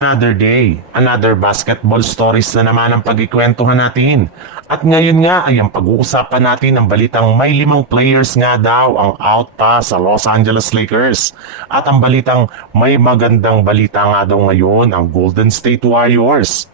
Another day, another basketball stories na naman ang pagkikwentuhan natin. At ngayon nga ay ang pag-uusapan natin ang balitang may 5 players nga daw ang out pa sa Los Angeles Lakers. At ang balitang may magandang balita nga daw ngayon ang Golden State Warriors.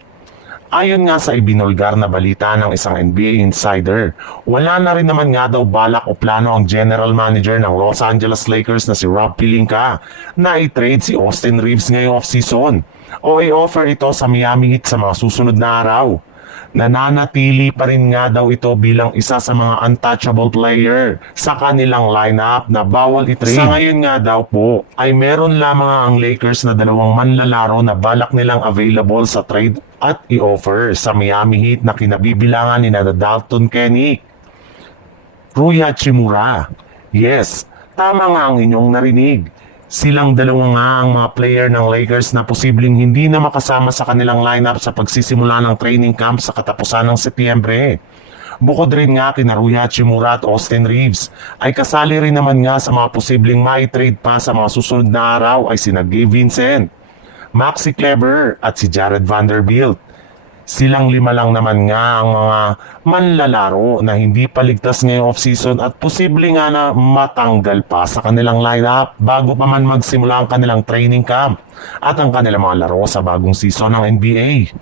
Ayon nga sa ibinulgar na balita ng isang NBA insider, wala na rin naman nga daw balak o plano ang general manager ng Los Angeles Lakers na si Rob Pelinka na i-trade si Austin Reeves ngayong off-season o i-offer ito sa Miami Heat sa mga susunod na araw. Nananatili pa rin nga daw ito bilang isa sa mga untouchable player sa kanilang lineup na bawal i-trade. Sa ngayon nga daw po ay meron lamang ang Lakers na 2 manlalaro na balak nilang available sa trade at i-offer sa Miami Heat na kinabibilangan ni Dalton Kenick, Rui Hachimura. Yes, tama nga ang inyong narinig. Silang 2 nga ang mga player ng Lakers na posibleng hindi na makasama sa kanilang lineup sa pagsisimula ng training camp sa katapusan ng Setyembre. Bukod rin nga kina Rui Hachimura at Austin Reeves, ay kasali rin naman nga sa mga posibleng mai-trade pa sa mga susunod na araw ay sina Gabe Vincent, Maxi Kleber at si Jared Vanderbilt. Silang 5 lang naman nga ang mga manlalaro na hindi paligtas ngayong off-season at posible nga na matanggal pa sa kanilang lineup bago pa man magsimula ang kanilang training camp at ang kanilang mga laro sa bagong season ng NBA.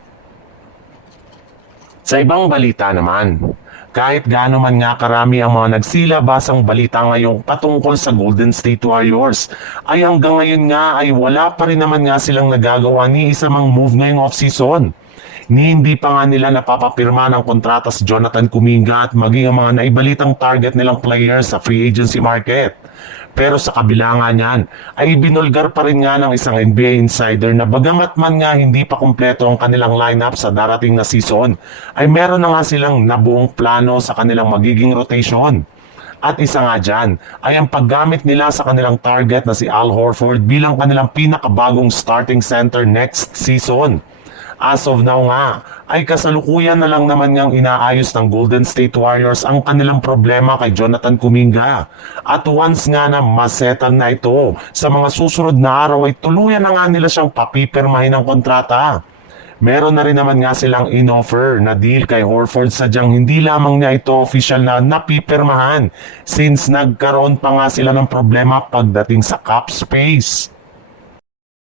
Sa ibang balita naman, kahit gaano man nga karami ang mga nagsilabasang balita ngayong patungkol sa Golden State Warriors, ay hanggang ngayon nga ay wala pa rin naman nga silang nagagawa ni isa mang move ngayong off-season. Hindi pa nga nila napapapirma ng kontrata si Jonathan Kuminga at maging ang mga naibalitang target nilang players sa free agency market. Pero sa kabila nga niyan, ay ibinulgar pa rin nga ng isang NBA insider na bagamat man nga hindi pa kumpleto ang kanilang lineup sa darating na season, ay meron na nga silang nabuong plano sa kanilang magiging rotation. At isa nga dyan ay ang paggamit nila sa kanilang target na si Al Horford bilang kanilang pinakabagong starting center next season. As of now nga, ay kasalukuyan na lang naman ngang inaayos ng Golden State Warriors ang kanilang problema kay Jonathan Kuminga. At once nga na masetan na ito, sa mga susunod na araw ay tuluyan na nga nila siyang papipirmahin ng kontrata. Meron na rin naman nga silang in-offer na deal kay Horford sadyang hindi lamang niya ito official na napipirmahan since nagkaroon pa nga sila ng problema pagdating sa cap space.